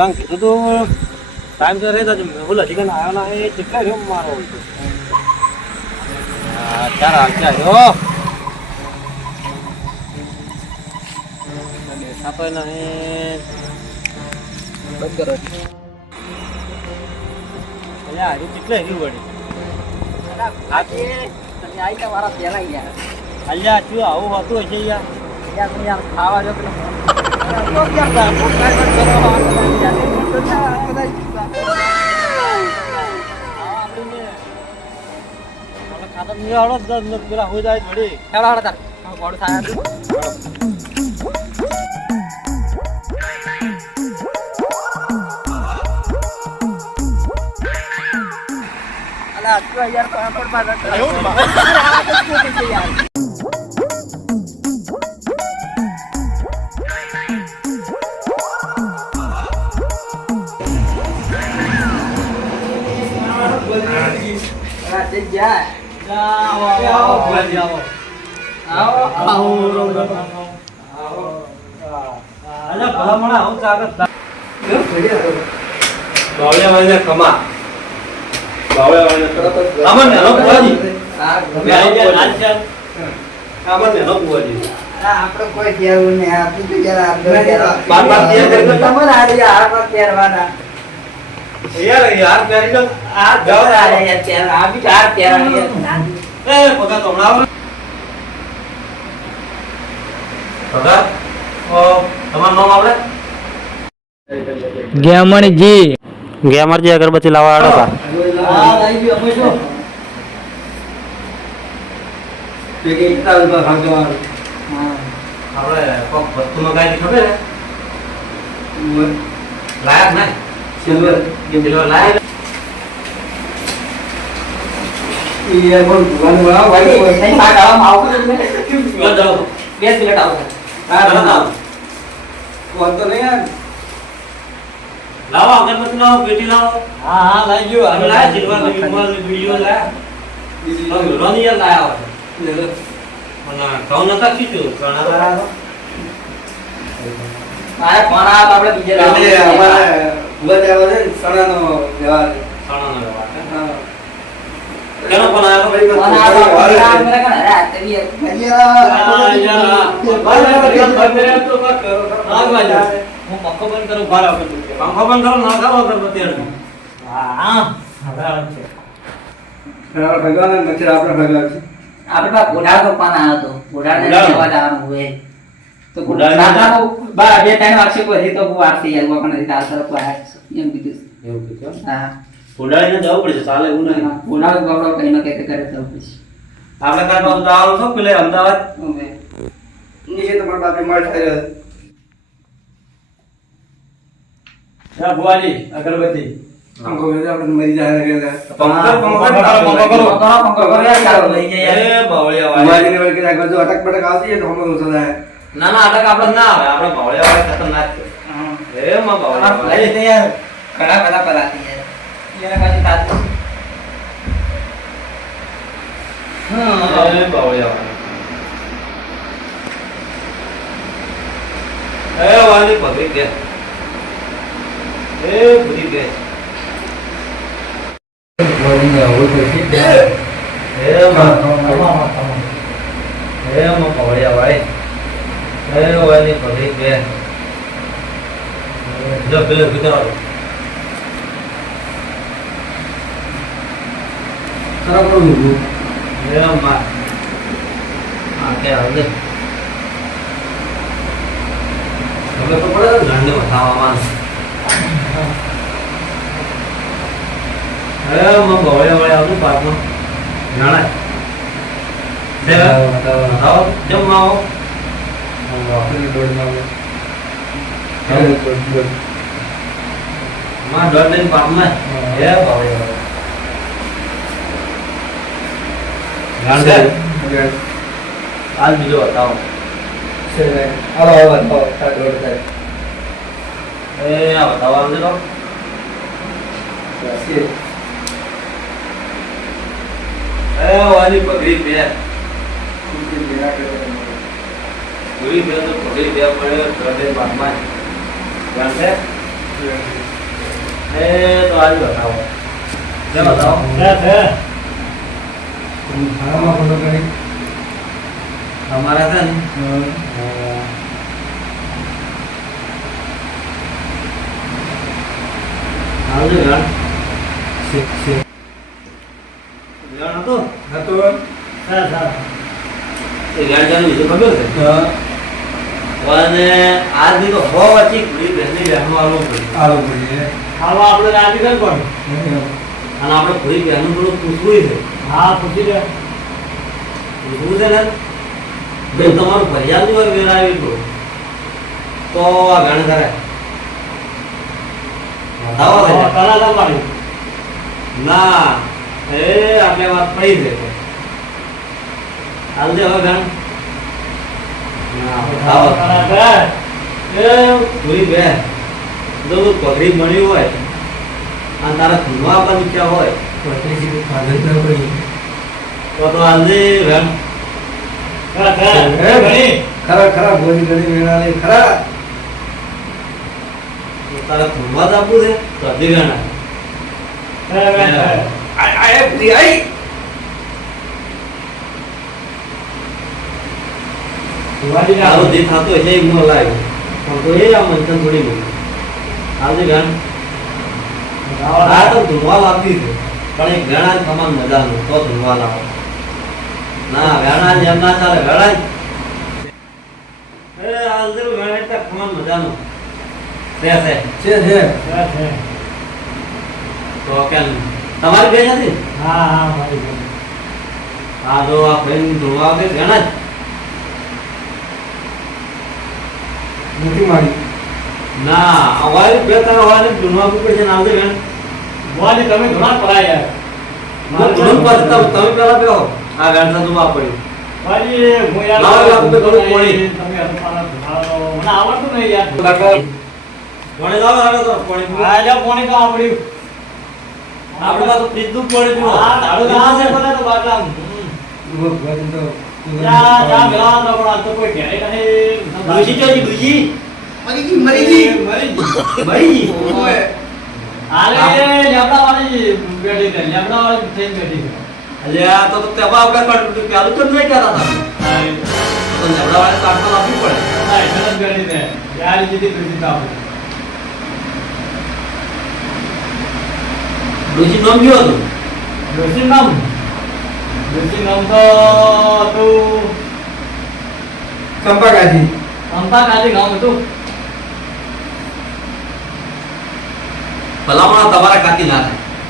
પેલા કીધું તું ટાઈમ તો રહેતા જ લધી કે આવ્યો ના એ કેટલા રહ્યો મારો ચાર આવશે આવ્યો બેઠા તો નહીં. બંધ કરો અલ્યા આજે રહ્યું વળી? તમે આવી ગયા મારા પહેલા ગયા. અલ્યા શું આવું હતું હશે યાર ખાવા જો પેલો. પણ પેલા હોય જાય થોડી હેડો, તાર. હા, થાય. યાર પાપડ પાપડ આવો આવો આવો આવો, આવો. બાવળિયા વાળીને બાવળિયા વાળીને તરત આમાં નેનો આઈ ગયા આમાં નેનો. આપણે કોઈ કહેવું નહીં આપણે તો જરા આપણે બાર બાર તૈયાર કરી તમારે આ આ પહેરવાના. યાર યાર પ્યારી લો. આ ગૌર આ રહ્યા યાર પહેરવા. આ બી ચાર પહેરવાના યાર. એ પગા તો પગા ઓ તમારું નામ આવડે ગ્યામણજી ગ્યામરજી અગરબત્તી લાવવા આડો કા આ લઈ ગયો, અમે જો. હા. આપણે કોક વસ્તુ મગાવી ખબર હે લાયક નહીં સિલ્વર. લાવો અગરબત્તી લાવો પેટી લાવો. હા હા લઈ ગયો. અમે લાયા સિલ્વર ને વિમલ ને વીડિયો રોની યાર લાયા નતા ઘણા લાયા મારે ફોન આવે આપણે બીજે લાવવાનું. સણાનો વ્યવહાર આવે બંધ આવતો છું. પંખો બંધ કરો ના ખાવો અગરબત્તી અડે. હા. છે. આપડે તો પાન આવ્યો હતો. ઘોડાળને ને લેવા જવાનું હોય. તો ઘોડાળને રાતના બહુ- બા બે ત્રણ વાગશે પછી તો બહુ વાર થઈ પણ નથી તાર તરફ એમ કીધું એવું કીધું. હા ઉડાડીને જવું પડશે ચાલે એવું નહીં ઘોડાળ ગવડો કઈ ના કઈ કરે તો પછી આપણે કાલ બાજુ જવાનું છો પેલે અમદાવાદ હવે હા ભુવાજી અગરબત્તી પંખો. એ બાવળિયા વાળી. ના ના અટક આપણે ના આવે આપણે બાવળિયા વાળી ખતરનાક છે. એ માં બાવળિયા લઈ વાળી. જઈએ યાર. ઘણા બધા પરાથી યાર. એના પાછી તાતું. હા. એ બાવળિયા વાળી. એ વાલી ભગવી ગયા એ ભૂલી ગયા એ માં એ માં બાવળિયા વાળી એ વાલી ભગવી ગયા જો પેલે ભીતર આવો. એ માં. આ કે આવજે તમે તો પડે ને ગાંડી વસાવામાં એ માં વળે આવતું પાકમાં. જાણે છે આવો જમ આવો માં દોડ લઈને પાકમાં એ ગોળે વળે ગાંડે આજ બીજો બતાવો એ આ બતાવો આવજે તો એ વાલી પગડી બે પૂરી બે તો પગડી બે પડે હૃદય પાકમાં જાણશે એ તો આજે બતાવો જે બતાવો છે છે ખાવામાં ફોટો કરી અમારા છે ને આવજો વેણ શેક શેક વેણ હતો હતો છે છે એ વેણ જાનું બીજું ખબર છે અને આજની તો હો વચ્ચે ઘડી બહેનની બહેનો આવવું પડ્યું આવો પડીએ હાલો આપણે રાજી કર પણ અને આપણે ઘડી બહેનું થોડું પૂછવું છે. હા પૂછી લે. પૂછવું છે ને? ભાઈ તમારું ફરિયાદની હોય વેર આવી ગયું તો આ ગણ કરે બતાવો તમારી ના? એ આપણે વાત પડી છે. હાલ દે હવે ગણ પૂરી જો પગડી હોય અને તારા ધૂનવા આપવાની ઈચ્છા હોય તો આજે ખરા ખરા. ખરા તારા ધૂનવા જ આપવું છે તો હજી વેણ આપ. કર કર કર આય આય આય શિવાજી ના તારું જે થતો હશે એ મોં લાવ્યો પણ તો એ આ મંથન થોડી મૂકી આજે વેણ આ તો ધૂનવા લાવતી છે. પણ વેણા સમાન મજાનું તો ધૂનવા લાવો ના ઘણા જ ના ચાલે વેણા જ. આજે એટલે સમાન મજાનું. છે છે. છે છે. છે છે. તો કેમ? તમારી બે નથી હા હા મારી બેન. હા જો આ બેન ધોવા આવે વેણા જ. નથી મારી. ના અમારી બે વાળી ધૂનવા ઉપર છે નામ છે વેણ ભુવાજી તમે ઘણા પરાય યાર. ધૂન પર તમે પેલા બેહો આ વેણ તો આ પડ્યું હું યાર લાવો, લાવો, બે ઘણું પાણી. તમે હરપાના ધુમાડો. મને આવડતું નહીં યાર. કોણે લાવો તો પાણી આ જા પાણી તો આવડ્યું. આપણે પાસે ફ્રીજનું પાણી પીવો હા ધાડું તો છે તો. ભોજ તો જા જા મેળા તો કોઈ ઘેરે નહીં ડુસી ચોજી ડુસી મરી તો તેમાં આપણે તો નહીં કહેતા પડે હા, એટલે બેઠી છે નામ કયું હતું? ડોશી નામ? ડોશી નામ તો હતું ચંપા કાઢી અંબા કાજી ગામ હતું ભલામણ તમારા કાકી ના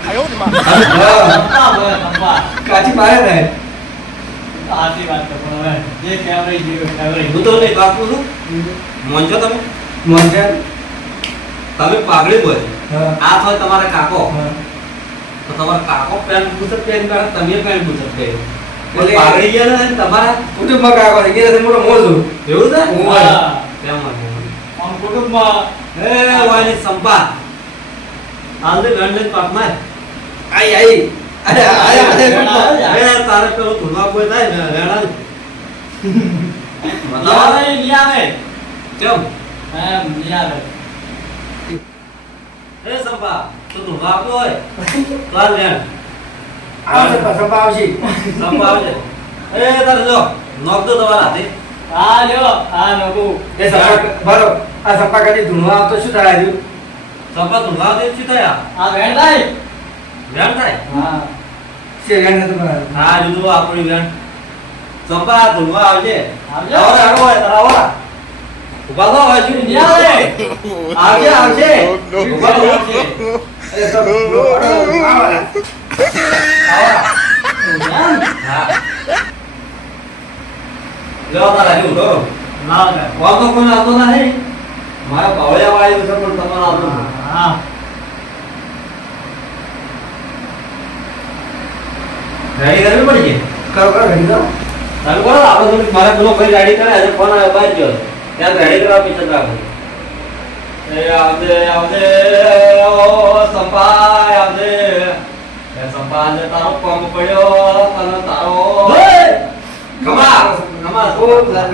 થાય હા અંબા બોલે અંબા કાચી મારે થાય સાચી વાત છે પણ હવે જે કહેવાય જે કહેવાય હું તો નહીં વાત છું મોંચો તમે મોંચા તમે પાઘડી બોલ આ થાય તમારા કાકો હા તો તમારા કાકો પેન્ટ બુસટ પહેરી કરે તમે પેન્ટ બુસટ પહેરી એટલે- પાઘડી ગયા ને તમારા? કુટુંબમાં કાકો છે ગયા મોટો મોજો. એવું છે? હું. તેમ. આમ કુટુંબમાં? હે વાલી સંપા હાલ દે વેણ લઈને આઈ આઈ. અરે અરે અરે એ તારે પેલું ધૂળવા કોઈ થાય ને રેડા મતલબ. આવે નહીં કેમ? એમ આવે એ સંપા તો ધૂળવા આપ્યો હોય. તો આ વેણ આવશે પાછા આવશે સંપા આવજે. એ તારે જો નોક દો તમારા હાથે. આ લ્યો. આ નકુ. એ સપા બરો આ સપા કાઢી ધૂણવા આવતો શું થાય હજુ? સંપા ધૂળવા આવતી શું થયા આ? વેણ થાય. વેણ થાય? હા. છે વેણ નથી બનાવ્યું હા જુદું આપણી વેણ. સંપા ધૂળવા આવજે. આવજો. આવો રે, આવો તારા આવો. ઊભા થો શું નહીં આવે આવજે આવજે ઊભા થો આવજે. અરે તો આવા તારા ના ના. તો કોઈ આવતો નથી મારા પાવળિયા વાળી છે પણ તમારો આવતો. હા ગાડી કરવી પડી છે? કરો કરો ગાડી કરો. તમે કોણ આપણે મારા પેલો ભાઈ રેડી કરે આજે ફોન આવ્યો બહાર ગયો. ત્યાં રેડી કરવા રાખો આવજે આવજે ઓ સંપાય આવજે. એ સંપા આજે તારો કોમ પડ્યો તને તારો કમા કમા ઓ લાગ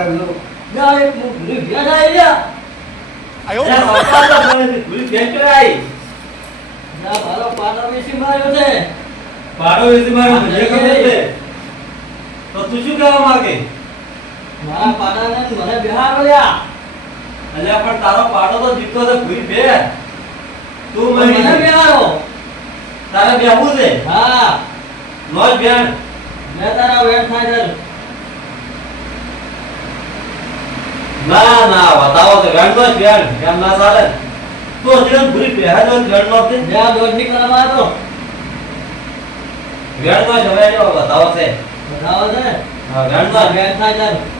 ના એક મુખ ભૂલી ગયા જાય લ્યા. સંપા તો ભૂલી બેન કે આઈ ના મારો પાડો વેચી માર્યો છે. પાડો વિશે મારે મને ખબર છે. તો તું શું કહેવા માંગે? મારા પાડાને મને બિહાર રહ્યા અલ્યા પણ તારો પાડો તો જીતો છે ભૂઈ બે તું મને બિહારો તારે બેહવું છે? હા. નો જ બેન. મેં તારા વેટ થાય છે. ના ના બતાવો તો વેણ તો બેન. કેમ ના ચાલે? તો જીવન ભૂરી પહેરા જો વેણ નો તે જ્યાં દોઢ નીકળવા હતો વેણ તો જવાય બતાવો છે. બતાવો છે? હા વેણ તો વેટ થાય છે.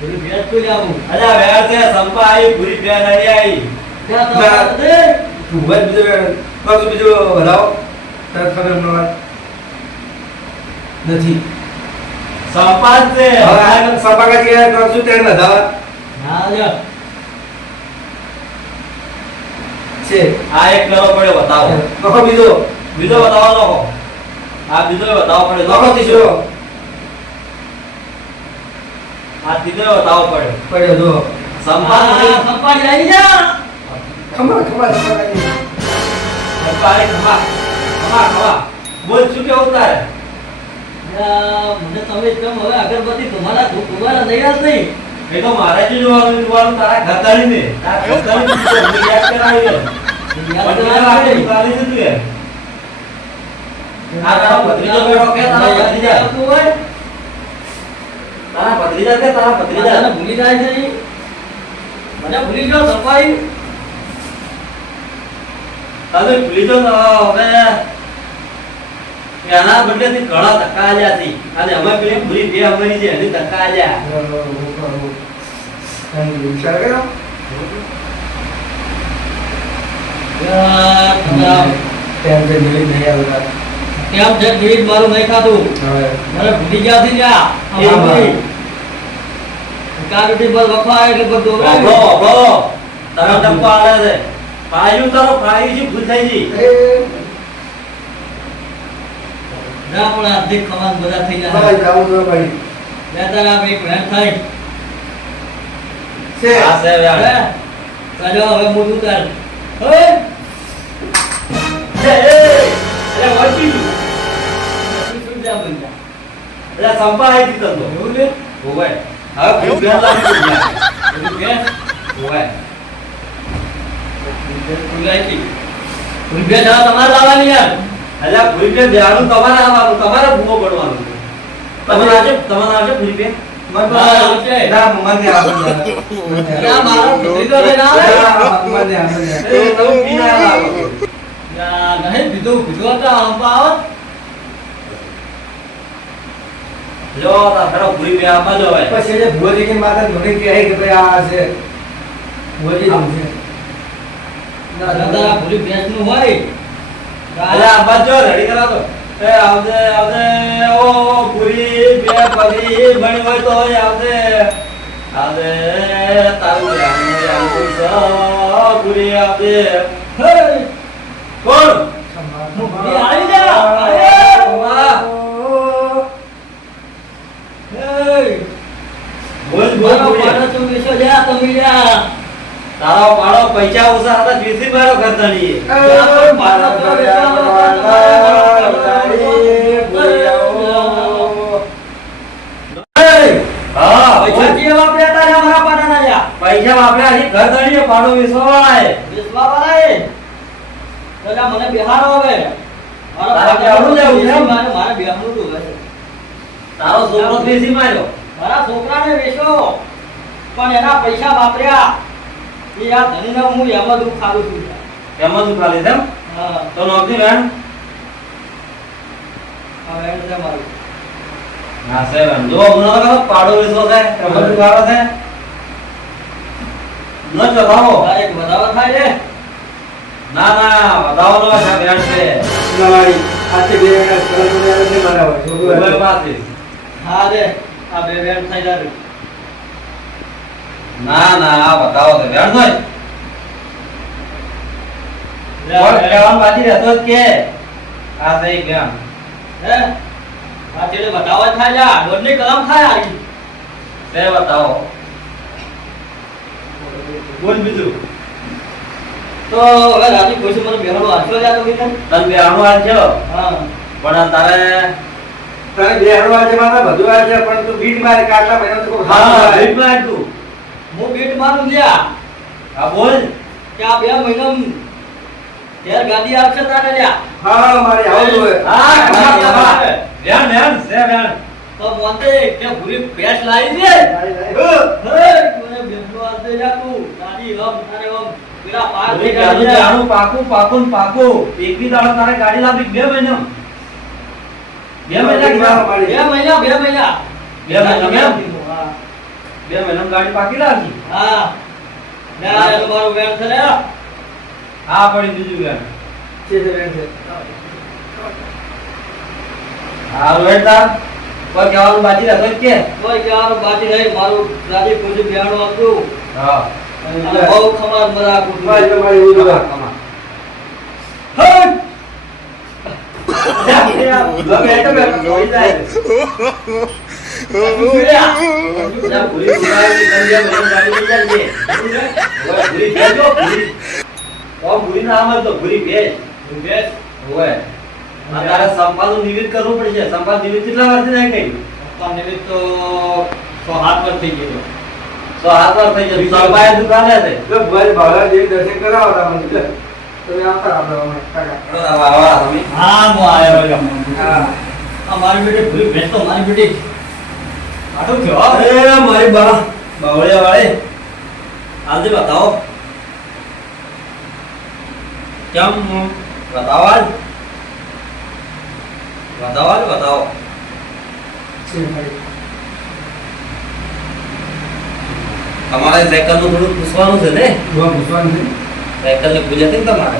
પેલું ભેટ તું લાવું છે સંપા આવી બેન નહીં આવી ત્યાં તો ના. તું હોય બીજો નવસો બીજો વધાવો તરત ખબર મળવા નથી. સંપા છે. હવે સપાકા છે નવસો ત્રણ વધાવા હા લ્યો છે. આ એક કરો પડે બતાવો નખો બીજો. બીજો બતાવો નો આ બીજો બતાવો પડે નખો ત્રીજો આ ત્રીજો બતાવો પડ્યો પડ્યો જો સંપા હા, નહીં સંપા જ લઈ જા ખમા ખમા સપાકા ખમા ખમા ખમા. બોલ શું કેવું તારે? મને તમે કેમ હવે અગરબત્તી તમારા તમારા દયા જ નહીં. એ તો મારે જ જોવાનું જોવાનું તારા ઘરદાળી ને તારા ઘરદાળી ને તો મને યાદ. ઉતારી આ તારો ભત્રીજો બેઠો કે તારા યાદ ભત્રીજા? તારા ભત્રીજા કે તારા મને ભત્રીજા ભૂલી જાય છે મને ભૂલી ગયો સફાઈ. તમે ભૂલી ને હવે. એના બદલેથી ઘણા ધક્કા આલ્યા છે. અને અમે પેલી ભૂલી બે અમારી છે એની ધક્કા આલ્યા ટેમ પે નહીં આવતા કેમ છે ગીત મારું નહીં ખાતું હવે મને ભૂલી ગયા છે જા હા, હા. કારુટી પર વખવા એટલે બધું વાપરો વાપરો તારો ટપકો આવે છે. પાયું તારો પાયું જી ભૂલ થઈ જી ના પણ આર્થિક કમાન બધા થઈ જાય. ભાઈ જાવું તો ભાઈ. બે તારા બે ભેણ થાય. છે. આ છે હે? વ્યાણ. હવે મોટું કર હે? એ, એ, અરે વળગી બે જણા તમારે લાવવાની યાર. અલ્યા ભૂલ બેહાડું તમારે આવવાનું. તમારે ભૂવો પડવાનું તમારે આજે તમારે આજે ભૂલ બે મન હા, આવશે. ના મને આવડે ના, મારો ભત્રીજો લઈને આવે. મને આવડે એ તમે પીના લાવો. યા, નહીં પીધું પીધું હતા હંપા આવત જો તાર ભૂલ બે આમાં જો હોય. પછી જે ભુવોજી કે માતા ધોની કહે કે ભાઈ આ છે ભુવોજી નું છે. દાદા પૂરી બેસનું હોય? અલ્યા આપવા જો રેડી કરા તો. એ આવજે આવજે ઓ પૂરી બે પગી બની હોય તો આવજે. આવજે તારું ધ્યાન આવતું છે પૂરી આવજે. હે! કોણ? આવી આવી. વાહ. હે! બોલ બોલ મારો પૂરી. પાડો તું જા. તારો પાડો પૈસા ઓછા હતા જીસી મારો પૈસા વાપર્યા પાડો તો મને બિહારો હવે. મારા છે બિહારનું તું હવે. તારો છોકરો ત્રીસી માર્યો? મારા છોકરાને વેચો પણ એના પૈસા વાપર્યા. એ આ ધણીને હું એમ જ ખાવું છું. એમ જ ખાલી છે તો નોંધી વેણ હવે એને છે મારું. ના છે જો હમણાં તો પાડો વિસો છે એમાં તું ખાવા છે. ન ચલાવો. આ એક વધારો થાય છે? ના ના છે. આતે બે. પાછી. હા રે આ બે વેણ થઈ જાય ના ના આ બતાવો તો બેન જોઈ કોણ કહેવાનું બાકી રહેતો જ કે? આ સહી બેન હે આ ચેડે વધારો થાય જા દોડની કલમ થાય આવી. તે બતાવો. બોલ બીજું. તો હવે રાજી કોઈ મને બેહરો આટલો જા તો કીધું તને બેહાણું હા. પણ તારે તારે બે હળવા આજે મારા બધું આવે છે પણ તું બીટ મારે કાટલા મહિના તો હા આવે. રીતમાં એટલું. હું બેટ મારું લ્યા હા બોલ. કે આ બે મહિના ઘેર ગાડી આવશે તારે લ્યા. હા મારી આવું હોય હા ખમા હા. બેન બેન તો મોતે કે ભૂરી ભેંસ લાવી દે. હે મને બેસનો આલતે જા તું. ગાડી રમ તારે રમ પેલા પાર થઈ ગાડું જાણું પાકું પાકું પાકું. એક બી દાડો તારે ગાડી લાવી બે મહિના. બે મહિના બે મહિના બે મહિના. બે મહિના. બે મહિના ગાડી પાકી લાગી હા. ના એ મારું વેણ છે ને. હા પડી બીજું વેણ. છે છે વેણ છે. હા રોહિતા કોઈ કહેવાનું બાકી રહેતો કે? કોઈ કહેવાનું બાકી નહીં. મારું ગાડી ખુશી બેહાડું હતું. હા. બહુ ખમરાત બધા કુટુંબ જાય. તો સંપાદન નિમિત્ત કરવું પડશે સંપાદન નિમિત્ત કેટલા તો સો હાથ વર્ષ થઈ ગયો સો હાથ વાર થઈ જશે સંપાએ દુકાને છે વાહ, તમે. હા હું આવ્યો છું. આ મારી બેટી ભૂલી ભેંસ તો મારી બેટી આટલું થયો અરે મારી બા બાવળિયા વાળી. આજે બતાવો. કેમ? બતાવો આજ બતાવો આજ બતાવો. તમારે સાયકલનું થોડું પૂછવાનું છે ને? પૂછવાનું છે? સાયકલ ને પૂજા હતી ને તમારે